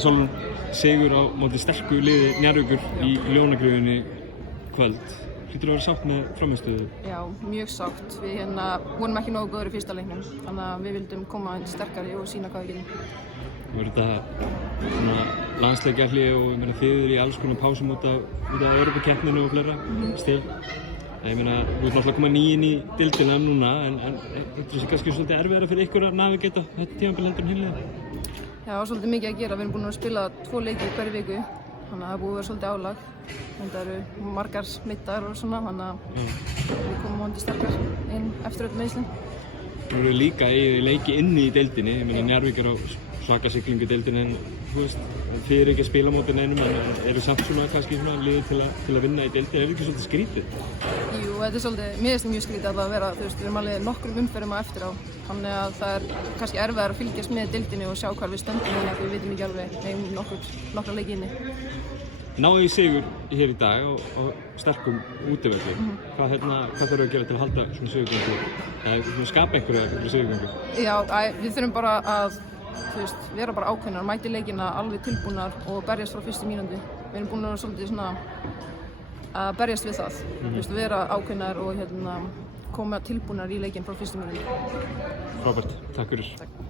Sólrún, sigur á móti sterku liði Njarðvíkur í Ljónagryfjunni kvöld. Hlýtur að vera sátt með frammistöðu? Já, mjög sátt. Við vorum ekki nógu góður í fyrsta leiknum, þannig að við vildum koma sterkari og sýna hvað við getum. Var þetta landsleikjahlé og þið eru í alls konar pásum út af Evrópukeppninu og fleira stig? Ég meina, þú ert náttúrulega komað nýinn í deildina núna, en þetta er kannski svolítið erfiðara fyrir ykkur að navigata þetta tímabil heldur en hinlega? Já, svolítið mikið að gera. Við erum búin að spila 2 leiki hverju viku, þannig að það er búið að vera svolítið álag. Það eru margar smittar og svona, þannig að við komum vonandi sterkar inn eftir öll meiðslin. Þú eru líka í leiki inni í deildinni. Ég meina, Njarðvík er á svaka siglingu í deildinni, en þú veist, þið eru ekki að spila á móti neinum, en eru samt svona kannski liðið til að vinna í deildinni. Er þetta ekki svolítið skrítið? Jú, þetta er svolítið, mér finnst mjög skrítið að vera, þú veist, við erum alveg nokkrum umferðum á eftir á, þannig að það er kannski erfiðar að fylgjast með deildinni og sjá hvar við stöndum hérna, við vitum ekki alveg, við eigum nokkra leiki inni. Náðu í sigur hér í dag á sterkum útivelli. Hvað þarf að gera til að halda svona sigurgöngu? Eða skapa einhverja sigurgöngu? Já, við þurfum bara að, þú veist, vera bara ákveðnar, mæti leikina alveg tilbúnar og berjast frá fyrstu mínútu. Við erum búin að vera svolítið svona að berjast við það, þú veist, vera ákveðnar og koma tilbúnar í leikinn frá fyrstu mínútu. Frábært, takk fyrir. Takk.